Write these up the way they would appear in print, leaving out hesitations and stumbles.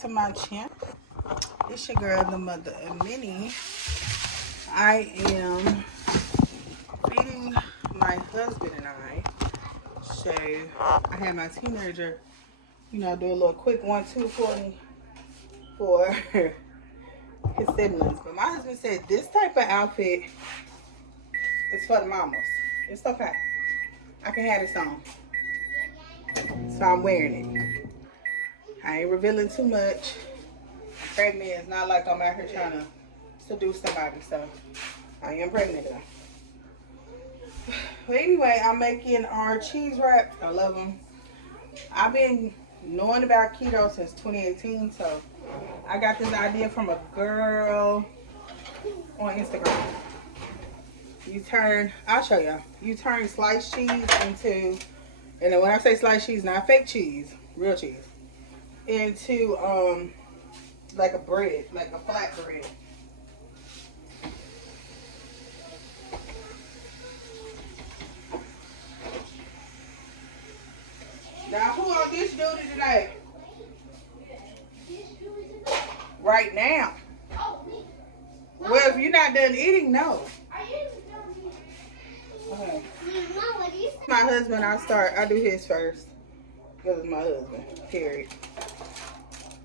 to my channel. It's your girl, the mother of many. I am feeding my husband and I. So I had my teenager, you know, do a little quick 1-2 for me for his siblings. But my husband said this type of outfit is for the mamas. It's okay. I can have this on. So I'm wearing it. I ain't revealing too much. I'm pregnant. It's not like I'm out here trying to seduce somebody. So I am pregnant though. But anyway, I'm making our cheese wraps. I love them. I've been knowing about keto since 2018. So I got this idea from a girl on Instagram. I'll show y'all. You turn sliced cheese into, and then when I say sliced cheese, not fake cheese, real cheese, into like a bread, like a flat bread. Now who on this duty today? Right now. Well, if you're not done eating, no. Okay. My husband, I do his first. Because it's my husband, period.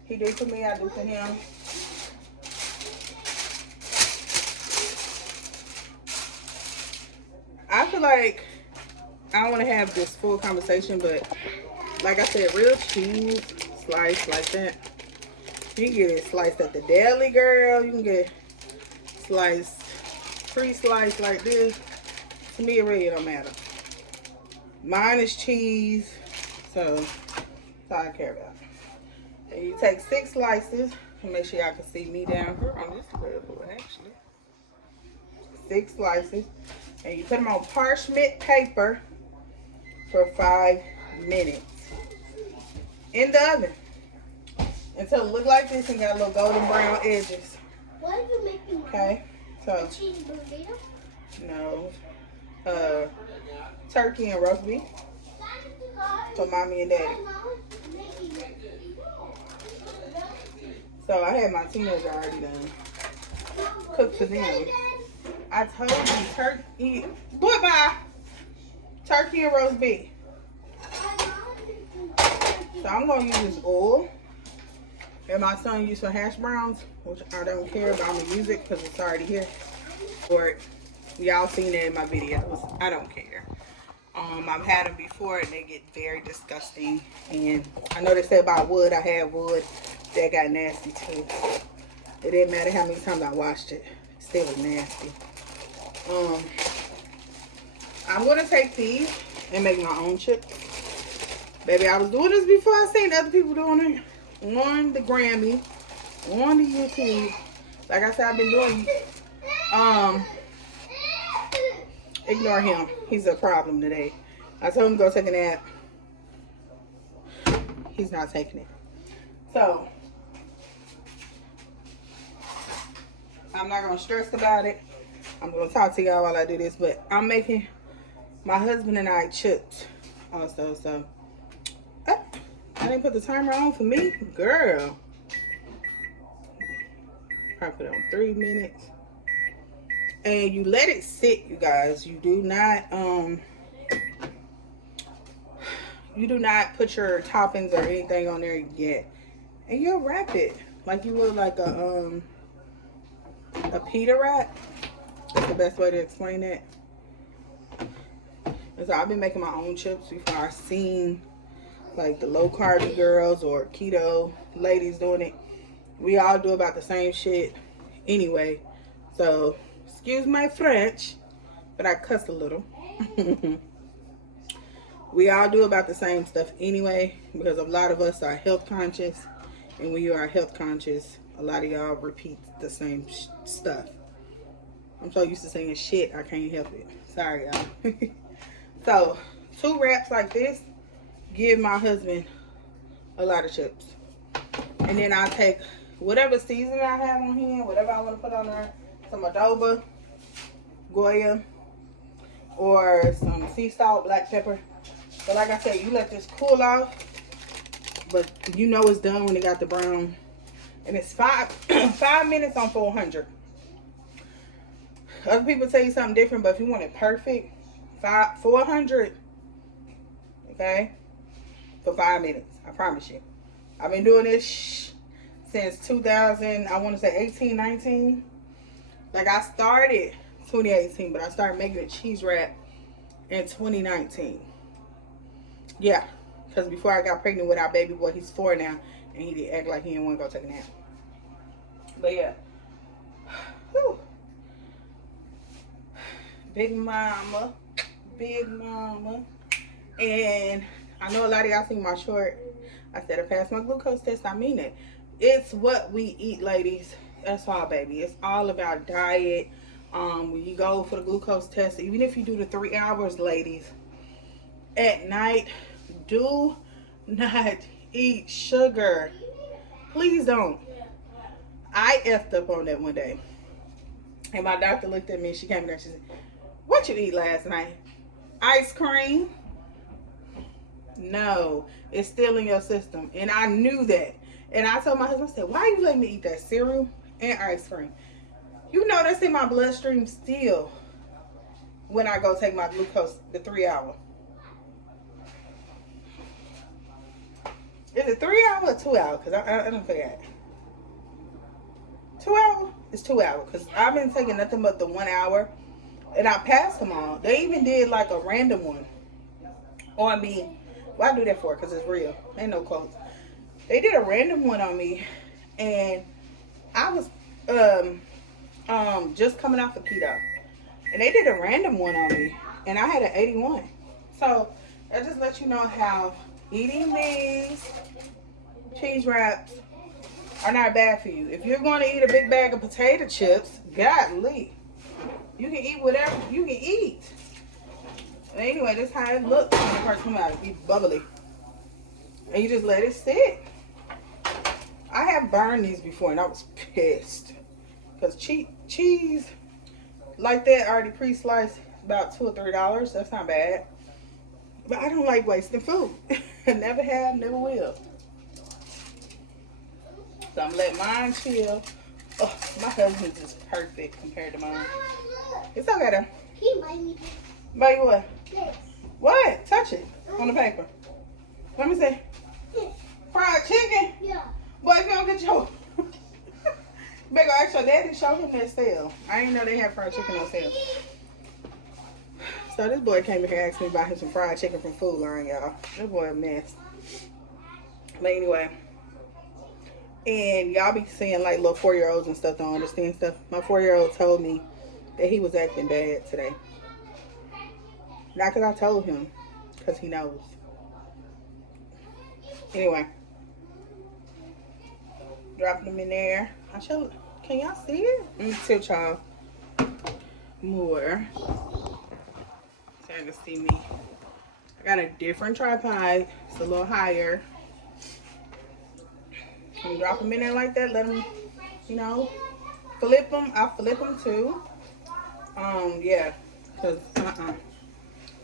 He do for me, I do for him. I feel like I don't want to have this full conversation, but like I said, real cheese sliced like that. You can get it sliced at the deli, girl. You can get it sliced, pre-sliced like this. To me, it really don't matter. Mine is cheese, so that's all I care about. And you take 6 slices, and make sure y'all can see me down here on this level, actually. 6 slices, and you put them on parchment paper for 5 minutes in the oven until it look like this and got little golden brown edges. What are you making? Okay, so cheese burrito? No. Turkey and roast beef for mommy and daddy. So I had my teenager already done cooked for them. I told you turkey. Boy, bye. Turkey and roast beef. So I'm gonna use this oil that my son used for hash browns, which I don't care, but I'm gonna use it because it's already here. Or y'all seen it in my videos. I don't care. I've had them before and they get very disgusting. And I know they say about wood. I had wood that got nasty too. It didn't matter how many times I washed it. It still was nasty. I'm going to take these and make my own chips. Baby, I was doing this before I seen other people doing it. On the Grammy. On the YouTube. Like I said, I've been doing ignore him. He's a problem today. I told him to go take a nap. He's not taking it. So, I'm not going to stress about it. I'm going to talk to y'all while I do this. But I'm making my husband and I chips also. So, I didn't put the timer on for me. Girl. Probably put it on 3 minutes. And you let it sit, you guys. You do not put your toppings or anything on there yet. And you'll wrap it like you would like a pita wrap. That's the best way to explain it. And so I've been making my own chips before I've seen like the low carb girls or keto ladies doing it. We all do about the same shit anyway. So excuse my French, but I cuss a little. We all do about the same stuff anyway, because a lot of us are health conscious, and when you are health conscious, a lot of y'all repeat the same stuff. I'm so used to saying shit, I can't help it. Sorry, y'all. So 2 wraps like this give my husband a lot of chips. And then I'll take whatever seasoning I have on here, whatever I want to put on there, some adobo, Goya, or some sea salt, black pepper. But like I said, you let this cool off. But you know it's done when it got the brown And it's 5 minutes on 400. Other people tell you something different, but if you want it perfect, 400, okay, for 5 minutes. I promise you. I've been doing this since 2000, I want to say 18, 19. Like, I started 2018, but I started making a cheese wrap in 2019. Yeah, because before I got pregnant with our baby boy, he's 4 now, and he did act like he didn't want to go take a nap. But yeah. Whew. Big mama. And I know a lot of y'all seen my short. I said I passed my glucose test. I mean it. It's what we eat, ladies. That's all, baby. It's all about diet. When you go for the glucose test, even if you do the 3 hours, ladies, at night, do not eat sugar. Please don't. I effed up on that one day. And my doctor looked at me. She came in there. She said, "What you eat last night? Ice cream?" No, it's still in your system. And I knew that. And I told my husband, I said, "Why are you letting me eat that cereal and ice cream? You know that's in my bloodstream still when I go take my glucose, the 3 hour." Is it 3 hour or 2 hour? Because I don't forget. 2 hour? It's 2 hour. Because I've been taking nothing but the 1 hour. And I passed them all. They even did like a random one on me. Well, I do that for? Because it's real. Ain't no quotes. They did a random one on me. And I was just coming off of keto. And they did a random one on me. And I had an 81. So that just lets you know how eating these cheese wraps are not bad for you. If you're going to eat a big bag of potato chips, golly, you can eat whatever you can eat. But anyway, that's how it looks when it first comes out. It be bubbly. And you just let it sit. I have burned these before and I was pissed. Because cheese like that already pre-sliced about $2 or $3. That's not bad. But I don't like wasting food. Never have, never will. So I'm letting mine chill. Oh, my husband's is perfect compared to mine. It's okay though. He might need to. Buy you what? This. What? Touch it on the paper. Let me see. This. Fried chicken? Yeah. Boy, if you don't get your... Better ask your daddy, show him that sale. I didn't know they had fried chicken on sale. So this boy came in here and asked me about him some fried chicken from Food Line, y'all. This boy a mess. But anyway. And y'all be seeing like little 4-year-olds and stuff don't understand stuff. My 4-year-old told me that he was acting bad today. Not because I told him. Because he knows. Anyway. Dropping them in there. Can y'all see it? Let me tilt y'all more. So you can see me. I got a different tripod. It's a little higher. And drop them in there like that. Let them, you know, flip them. I flip them too. Yeah. Because,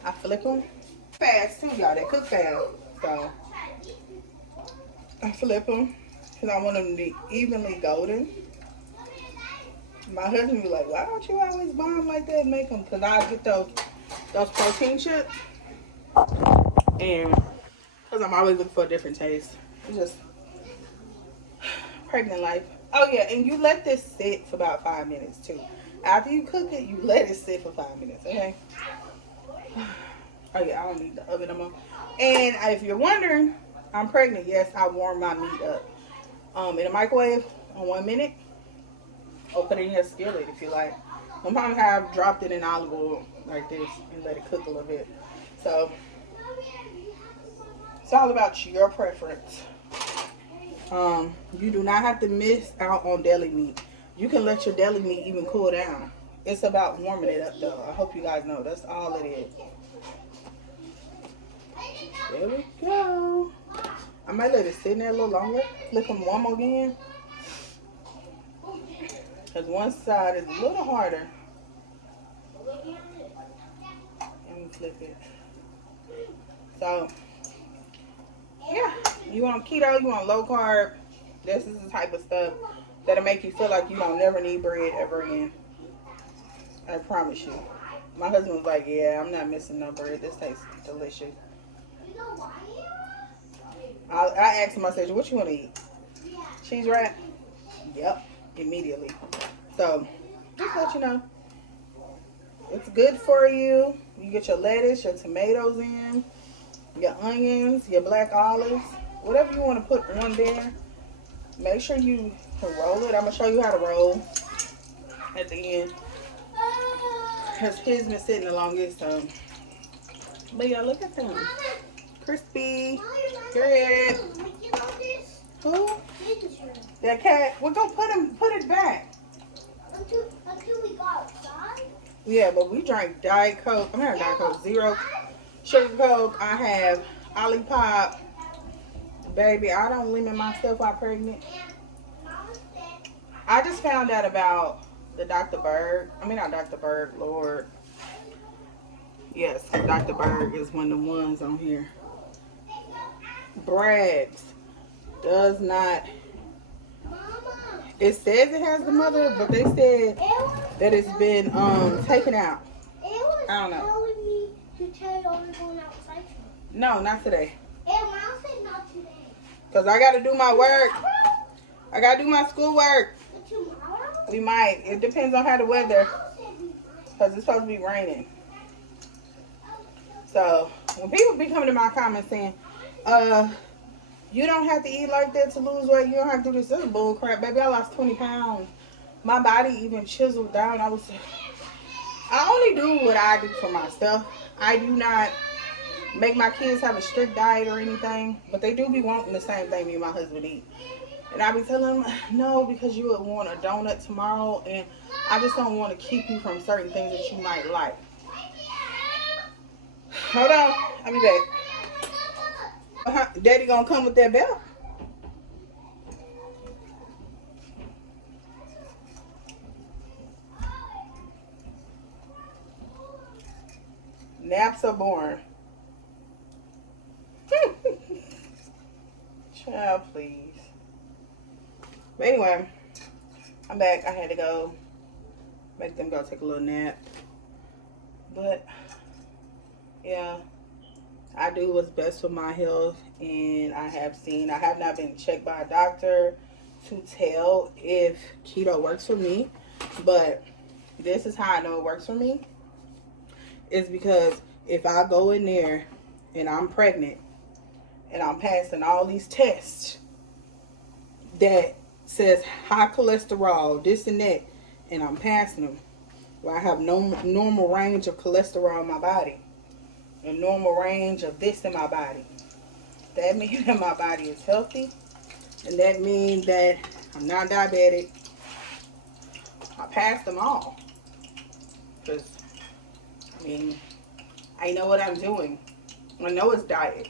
I flip them fast too, y'all. They cook fast. So, I flip them. Because I want them to be evenly golden. My husband be like, "Why don't you always buy them like that and make them?" Because I get those protein chips. And because I'm always looking for a different taste. It's just pregnant life. Oh, yeah. And you let this sit for about 5 minutes, too. After you cook it, you let it sit for 5 minutes, okay? Oh, yeah. I don't need the oven no more. And if you're wondering, I'm pregnant. Yes, I warm my meat up. In a microwave on 1 minute, or put it in your skillet if you like. Sometimes I've dropped it in olive oil like this and let it cook a little bit. So it's all about your preference. You do not have to miss out on deli meat. You can let your deli meat even cool down. It's about warming it up though. I hope you guys know that's all it is. There we go. I might let it sit in there a little longer. Flip them one more again. Because one side is a little harder. Let me flip it. So, yeah. You want keto, you want low carb. This is the type of stuff that'll make you feel like you don't never need bread ever again. I promise you. My husband was like, yeah, I'm not missing no bread. This tastes delicious. I asked him, I said, what you want to eat? Cheese wrap? Yep, immediately. So, just let you know. It's good for you. You get your lettuce, your tomatoes in, your onions, your black olives, whatever you want to put on there. Make sure you can roll it. I'm going to show you how to roll at the end. Because his been sitting the longest. But yeah, look at them. Crispy. Good. Who? That cat. We're going to put it back. Until we go outside? Yeah, but we drank Diet Coke. I'm having Diet Coke. Zero sugar Coke. I have Olipop. Baby, I don't limit myself while pregnant. I just found out about the Dr. Berg. I mean, not Dr. Berg, Lord. Yes, Dr. Berg is one of the ones on here. Brags. Does not. It says it has the mother, but they said that it's been taken out. I don't know. Telling me to tell you we're going outside. No, not today. And Mom said not today. Because I got to do my work. I got to do my schoolwork. Tomorrow? We might. It depends on how the weather. Because it's supposed to be raining. So, when people be coming to my comments saying, you don't have to eat like that to lose weight. You don't have to do this. This is bull crap. Baby, I lost 20 pounds. My body even chiseled down. I only do what I do for myself. I do not make my kids have a strict diet or anything. But they do be wanting the same thing me and my husband eat. And I be telling them, no, because you would want a donut tomorrow. And I just don't want to keep you from certain things that you might like. Hold on. I'll be back. Daddy gonna come with that belt? Naps are boring. Child, please. But anyway, I'm back. I had to go make them go take a little nap. But yeah, I do what's best for my health, and I have not been checked by a doctor to tell if keto works for me, but this is how I know it works for me. It's because if I go in there and I'm pregnant and I'm passing all these tests that says high cholesterol, this and that, and I'm passing them, where I have no normal range of cholesterol in my body, a normal range of this in my body, that means that my body is healthy, and that means that I'm not diabetic. I passed them all, because I mean, I know what I'm doing. I know it's diet.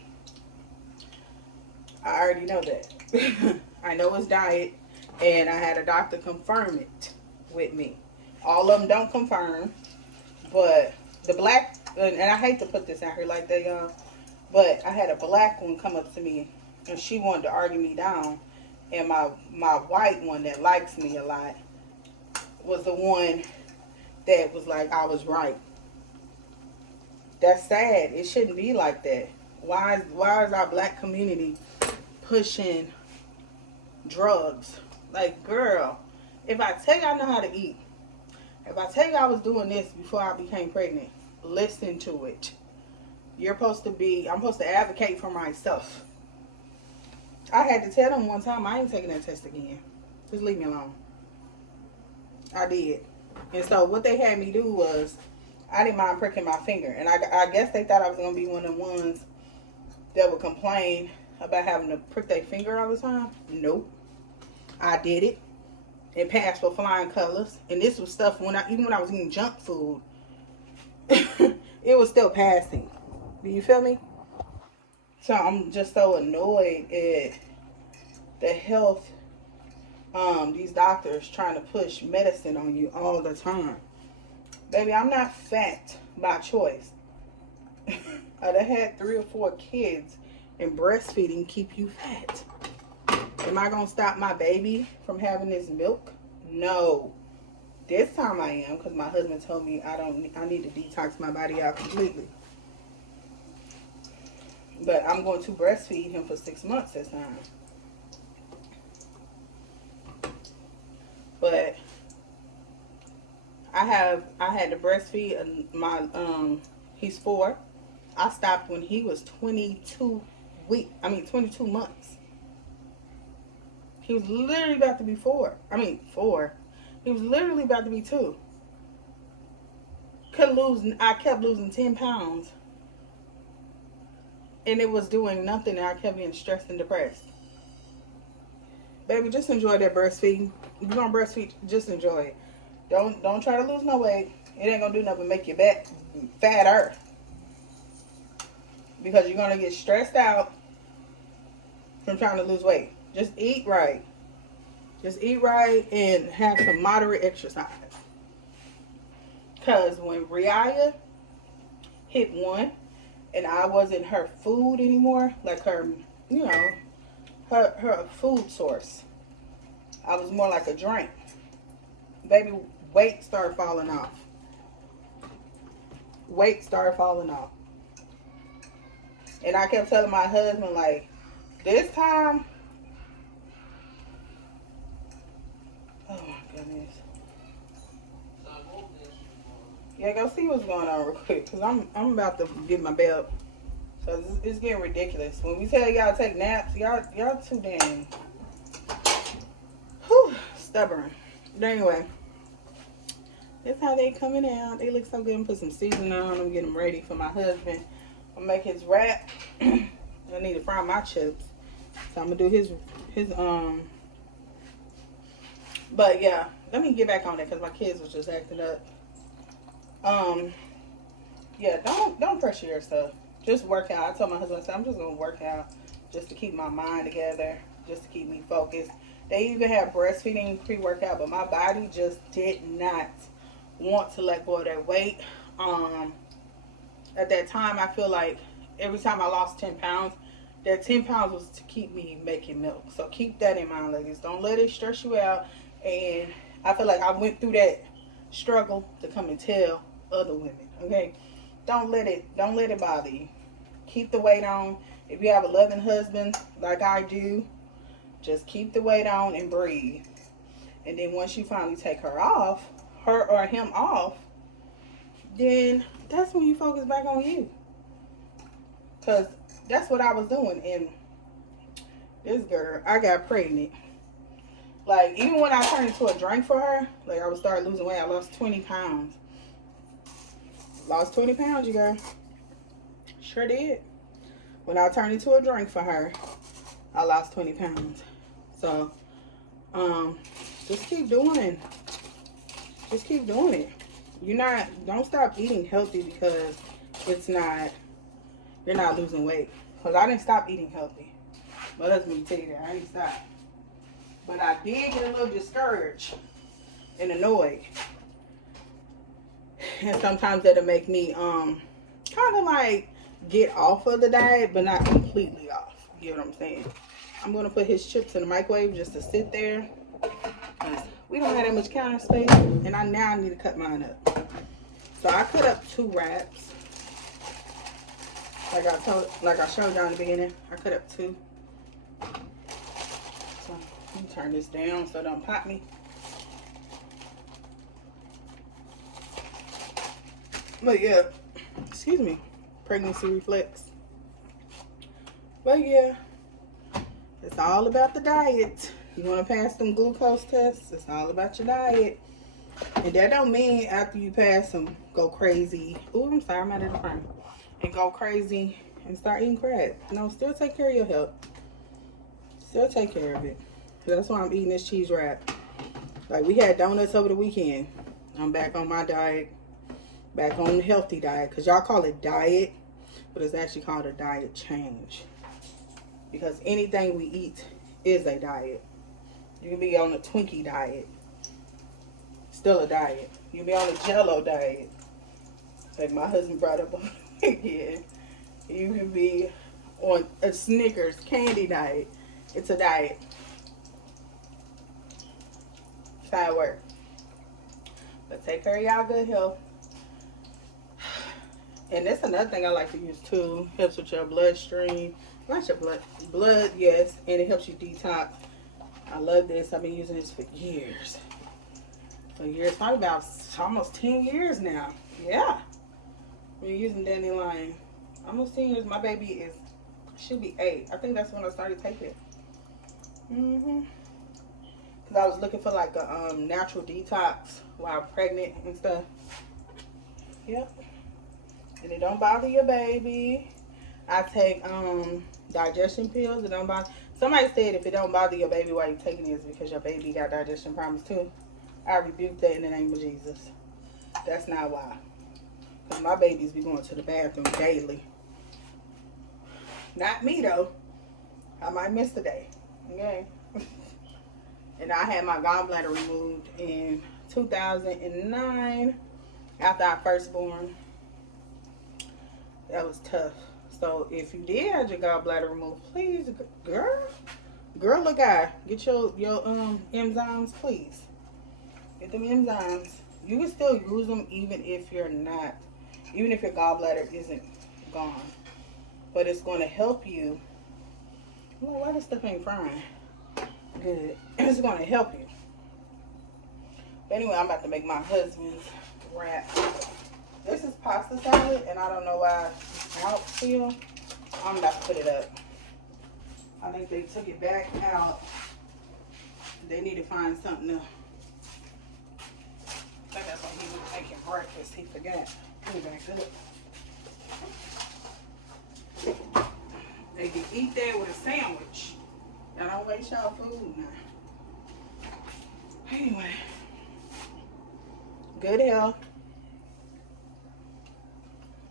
I already know that. I know it's diet, and I had a doctor confirm it with me. All of them don't confirm, but the black, and I hate to put this out here like that, y'all, but I had a black one come up to me, and she wanted to argue me down, and my white one that likes me a lot was the one that was like I was right. That's sad. It shouldn't be like that. Why is our black community pushing drugs? Like, girl, if I tell you I know how to eat, if I tell you I was doing this before I became pregnant, listen to it. I'm supposed to advocate for myself. I had to tell them one time, I ain't taking that test again. Just leave me alone. I did. And so what they had me do was, I didn't mind pricking my finger. And I guess they thought I was going to be one of the ones that would complain about having to prick their finger all the time. Nope. I did it. It passed for flying colors. And this was stuff, even when I was eating junk food, it was still passing. Do you feel me? So I'm just so annoyed at the health, these doctors trying to push medicine on you all the time. Baby, I'm not fat by choice. I done had 3 or 4 kids, and breastfeeding keep you fat. Am I going to stop my baby from having this milk? No. This time I am, because my husband told me I need to detox my body out completely. But I'm going to breastfeed him for 6 months this time. But I had to breastfeed my he's 4. I stopped when he was 22 months. He was literally about to be 4. 4. He was literally about to be 2. I kept losing 10 pounds. And it was doing nothing, and I kept getting stressed and depressed. Baby, just enjoy that breastfeeding. If you're gonna breastfeed, just enjoy it. Don't try to lose no weight. It ain't gonna do nothing but make your back fatter. Because you're gonna get stressed out from trying to lose weight. Just eat right. Just eat right and have some moderate exercise. Because when Riaya hit 1 and I wasn't her food anymore, like her, her food source, I was more like a drink. Baby, weight started falling off. Weight started falling off. And I kept telling my husband, like, this time, oh my goodness. Yeah, go see what's going on real quick, because I'm about to get my belt. So it's getting ridiculous. When we tell y'all to take naps, y'all too damn stubborn. But anyway, that's how they coming out. They look so good. I'm put some seasoning on them, get them ready for my husband. I'm gonna make his wrap. I need to fry my chips. So I'm gonna do his but yeah, let me get back on it because my kids was just acting up. Yeah, don't pressure yourself. Just work out. I told my husband, I said, I'm just gonna work out just to keep my mind together, just to keep me focused. They even have breastfeeding pre-workout, but my body just did not want to let go of that weight. At that time, I feel like every time I lost 10 pounds, that 10 pounds was to keep me making milk. So keep that in mind, ladies. Don't let it stress you out. And I feel like I went through that struggle to come and tell other women, okay? Don't let it bother you. Keep the weight on. If you have a loving husband like I do, just keep the weight on and breathe. And then once you finally take her or him off, then that's when you focus back on you. Because that's what I was doing. And this girl, I got pregnant. Like, even when I turned into a drink for her, like, I would start losing weight. I lost 20 pounds. Lost 20 pounds, you guys. Sure did. When I turned into a drink for her, I lost 20 pounds. So, just keep doing it. Just keep doing it. Don't stop eating healthy because you're not losing weight. Because I didn't stop eating healthy. My husband will tell you that. I didn't stop. But I did get a little discouraged and annoyed. And sometimes that'll make me kind of like get off of the diet, but not completely off. You know what I'm saying? I'm going to put his chips in the microwave just to sit there. We don't have that much counter space, and I now need to cut mine up. So I cut up 2 wraps. Like I showed y'all in the beginning, I cut up 2. So let me turn this down so it don't pop me. But yeah, excuse me, pregnancy reflex. But yeah, it's all about the diet. You want to pass them glucose tests, it's all about your diet. And that don't mean after you pass them, go crazy. Oh, I'm sorry, I'm out of the frame. And go crazy and start eating crap. No, still take care of your health. Still take care of it. That's why I'm eating this cheese wrap. Like, we had donuts over the weekend. I'm back on my diet. Back on the healthy diet. Because y'all call it diet. But it's actually called a diet change. Because anything we eat is a diet. You can be on a Twinkie diet. Still a diet. You can be on a Jell-O diet. Like my husband brought up again. You can be on a Snickers candy diet. It's a diet. That's how it works. But take care of y'all good health. And that's another thing I like to use too. Helps with your bloodstream. Not your blood, yes. And it helps you detox. I love this. I've been using this for years. For years. Probably about almost 10 years now. Yeah. I've been using dandelion. Almost 10 years. My baby should be 8. I think that's when I started taking it. Because I was looking for like a natural detox while pregnant and stuff. Yep. And it don't bother your baby. I take digestion pills. It don't bother. Somebody said if it don't bother your baby while you're taking it, it's because your baby got digestion problems too. I rebuke that in the name of Jesus. That's not why. Because my babies be going to the bathroom daily. Not me though. I might miss a day. Okay. And I had my gallbladder removed in 2009 after I first born. That was tough. So if you did have your gallbladder removed, please, girl, look out. Get your enzymes, please. Get them enzymes. You can still use them even if your gallbladder isn't gone. But it's going to help you. Oh, why this stuff ain't frying? Good. It's going to help you. But anyway, I'm about to make my husband's wrap. This is pasta salad, and I don't know why it's out still. I'm about to put it up. I think they took it back out. They need to find something to. I think that's when he was making breakfast. He forgot. Put it back up. They can eat that with a sandwich. Y'all don't waste y'all food now. Anyway, good health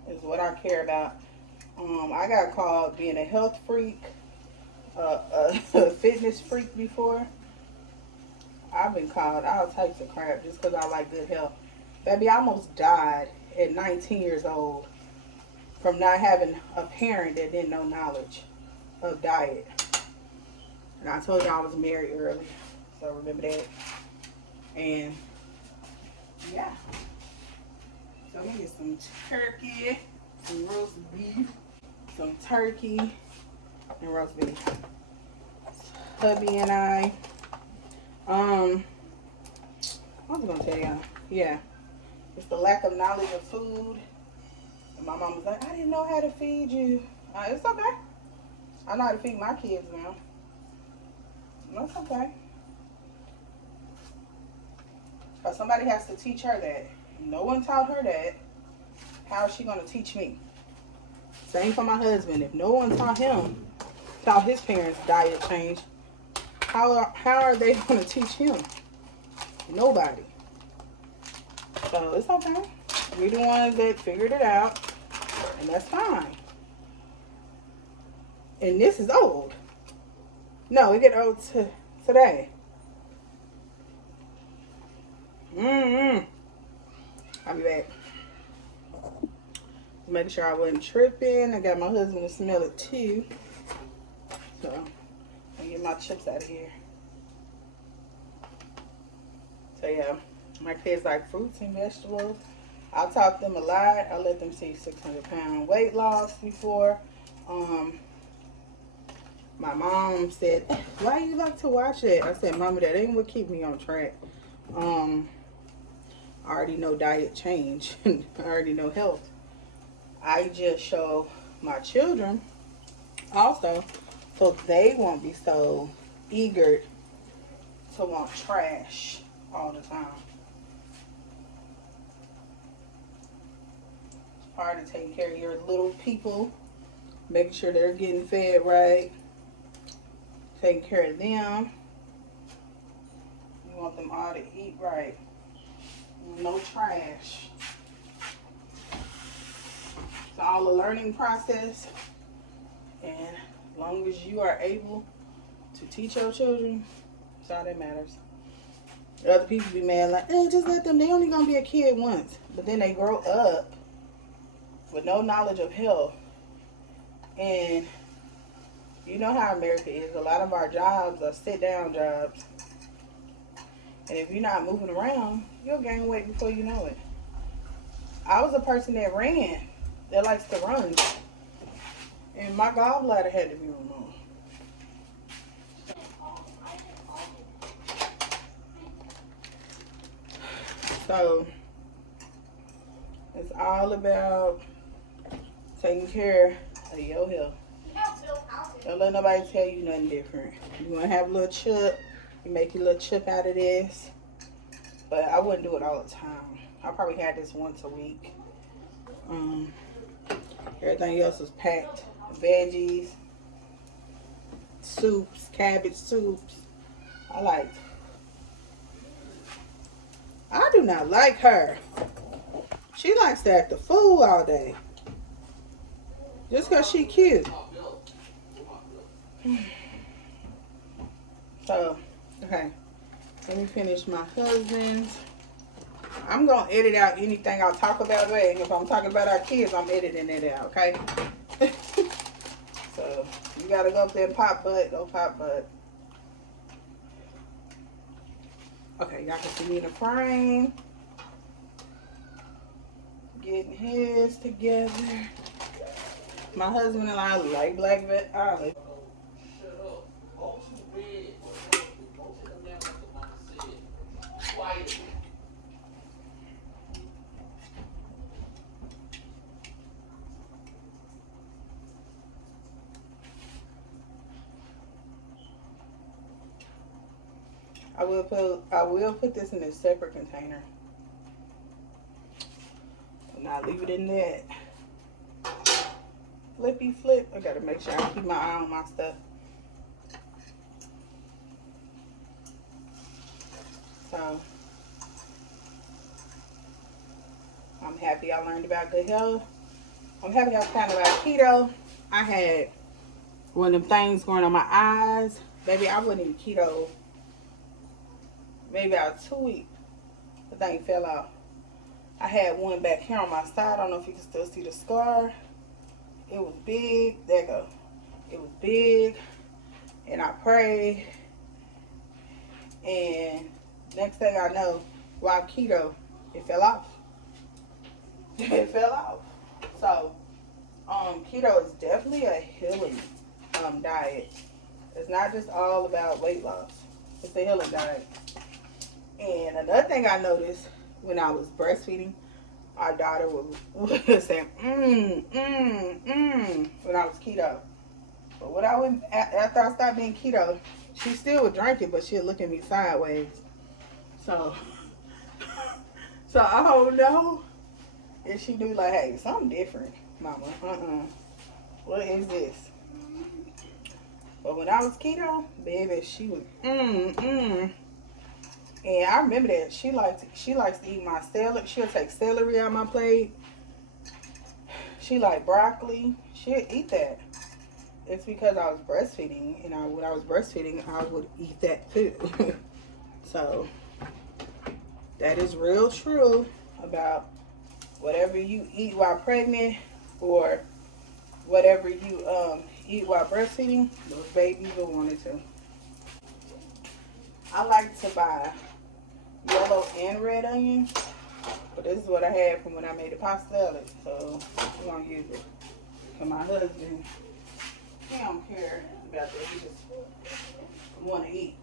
is what I care about. I got called being a health freak, a fitness freak before. I've been called all types of crap just because I like good health. Baby, I almost died at 19 years old from not having a parent that didn't know knowledge of diet. And I told you I was married early, so remember that. And yeah. So we get some turkey, some roast beef, some turkey, and roast beef. Hubby and I, I was gonna tell y'all, yeah, it's the lack of knowledge of food. And my mom was like, I didn't know how to feed you. It's okay. I know how to feed my kids now. That's okay. But somebody has to teach her that. No one taught her that. How is she going to teach me? Same for my husband. If no one taught his parents diet change, how are they going to teach him? Nobody. So it's okay. We're the ones that figured it out. And that's fine. And this is old. No, it get old today. I'll be back. Making sure I wasn't tripping. I got my husband to smell it too. So, I'll get my chips out of here. So yeah, my kids like fruits and vegetables. I taught them a lot. I let them see 600-pound weight loss before. My mom said, why you like to watch it? I said, Mama, that ain't what keep me on track. I already know diet change. I already know health. I just show my children also so they won't be so eager to want trash all the time. It's part of taking care of your little people, making sure they're getting fed right, taking care of them. You want them all to eat right. No trash. It's all a learning process. And as long as you are able to teach your children, that's all that matters. Other people be mad like, hey, just let them, they only gonna be a kid once. But then they grow up with no knowledge of health. And you know how America is. A lot of our jobs are sit-down jobs. And if you're not moving around, you'll gain weight before you know it. I was a person that ran, that likes to run. And my gallbladder had to be removed. So, it's all about taking care of your health. Don't let nobody tell you nothing different. You want to have a little chip, you make your little chip out of this. But I wouldn't do it all the time. I probably had this once a week. Everything else was packed. Veggies, soups, cabbage soups. I do not like her. She likes to act a fool all day. Just because she cute. So, okay. Let me finish my husband's. I'm going to edit out anything I'll talk about. If I'm talking about our kids, I'm editing it out, okay? So, you got to go up there and pop butt. Go pop butt. Okay, y'all can see me in the frame. Getting his together. My husband and I like black olive. I will put this in a separate container. And I'll leave it in that. Flippy flip. I gotta make sure I keep my eye on my stuff. So I'm happy I learned about good health. I'm happy I found out about keto. I had one of them things going on my eyes. Baby, I wasn't even keto. Maybe about 2 weeks. The thing fell out. I had one back here on my side. I don't know if you can still see the scar. It was big. There you go. It was big. And I prayed. And next thing I know, while keto, it fell off. It fell off. So, keto is definitely a healing diet. It's not just all about weight loss. It's a healing diet. And another thing I noticed when I was breastfeeding, our daughter would say, when I was keto. But when I went, after I stopped being keto, she still would drink it, but she'd look at me sideways. So I don't know. And she knew, like, hey, something different, mama. What is this? But when I was keto, baby, she would, And I remember that she likes to eat my celery. She'll take celery out of my plate. She like broccoli. She'll eat that. It's because I was breastfeeding, and when I was breastfeeding, I would eat that too. So that is real true about whatever you eat while pregnant or whatever you eat while breastfeeding, those babies will want it to. I like to buy yellow and red onion, but this is what I had from when I made the pasta salad, so we're gonna use it. And my husband, he don't care about that, he just want to eat.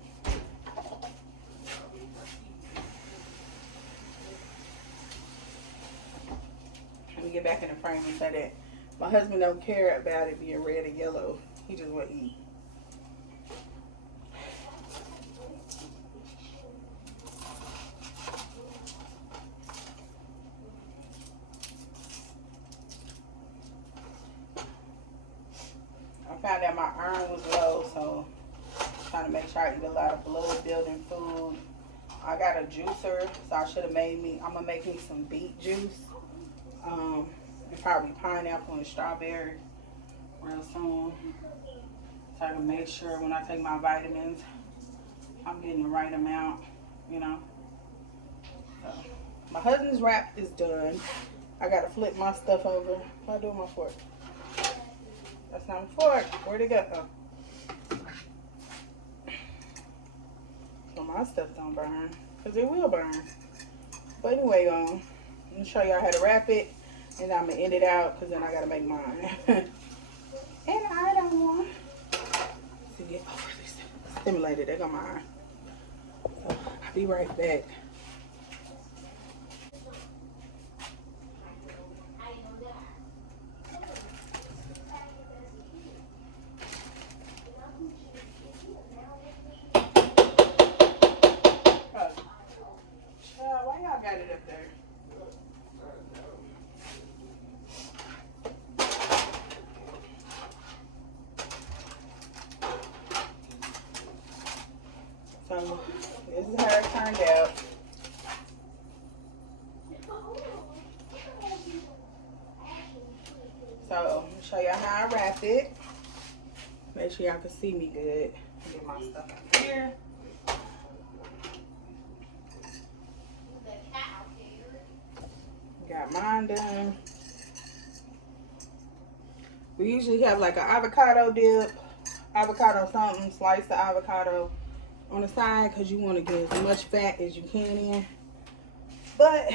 Let me get back in the frame and say that my husband don't care about it being red or yellow, he just want to eat. I found out my iron was low, so I'm trying to make sure I eat a lot of blood building food. I got a juicer, so I should have I'm gonna make me some beet juice. And probably pineapple and strawberry real soon. So I can make sure when I take my vitamins, I'm getting the right amount, you know. So, my husband's wrap is done. I gotta flip my stuff over. What do I do with my fork? That's not my fork. Where'd it go? Oh. So my stuff don't burn. because it will burn. But anyway, I'm gonna show y'all how to wrap it, and I'm gonna end it out because then I gotta make mine. And I don't want to get overly stimulated. There go mine. So I'll be right back. Why y'all got it up there? So this is how it turned out. So I'm gonna show y'all how I wrap it. Make sure y'all can see me good. Get my stuff out here. Got mine done. We usually have like an avocado dip, avocado something, slice the avocado on the side because you want to get as much fat as you can in. But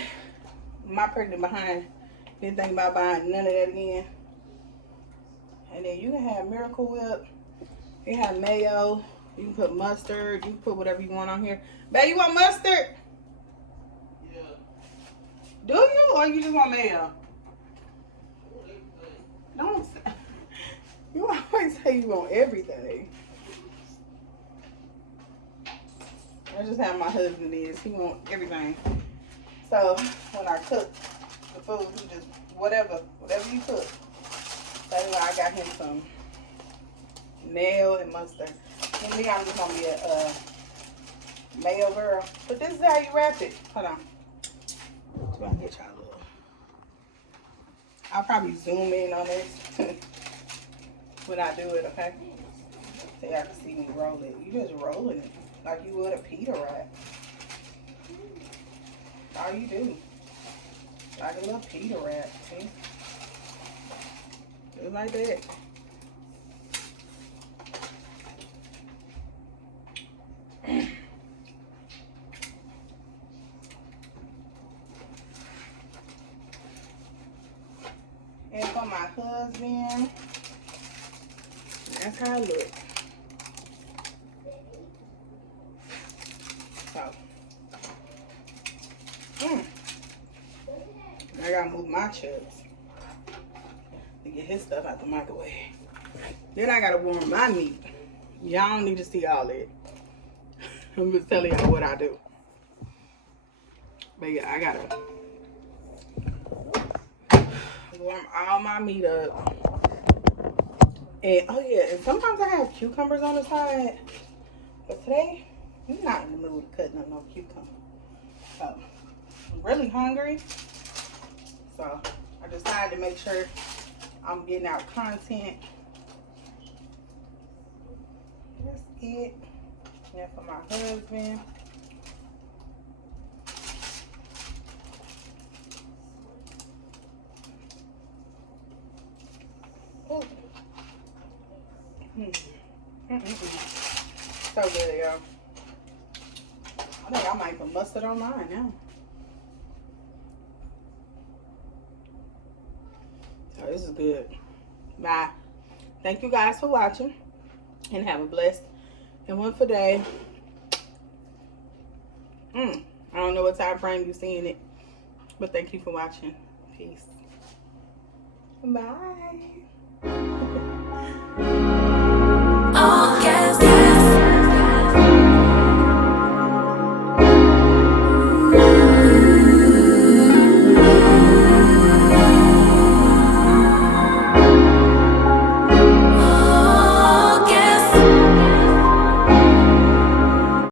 my pregnant behind didn't think about buying none of that again. And then you can have Miracle Whip, you have mayo, you can put mustard, you can put whatever you want on here. Babe, you want mustard? Yeah. Do you, or you just want mayo? Don't say. You always say you want everything. I just have my husband is. He wants everything. So when I cook the food, he just whatever you cook. So anyway, I got him some mayo and mustard. And me, I'm just gonna be a mayo girl. But this is how you wrap it. Hold on. So I get y'all a little. I'll probably zoom in on this when I do it, okay? So y'all can see me roll it. You just rolling it like you would a pita wrap. All you do. Like a little pita wrap, see? Just like that. And for my husband, that's how I look. So, I gotta move my chips to get his stuff out the microwave. Then I gotta warm my meat. Y'all don't need to see all that. I'm just telling y'all what I do. But yeah, I gotta warm all my meat up. And oh yeah, and sometimes I have cucumbers on the side. But today, I'm not in the mood of cutting up no cucumber. So, I'm really hungry. So, I decided to make sure I'm getting out content. That's it. And for my husband. Ooh. So good, y'all. I think I might put mustard on mine now. So this is good. Bye. Thank you guys for watching. And have a blessed and wonderful day. I don't know what time frame you're seeing it. But thank you for watching. Peace. Bye.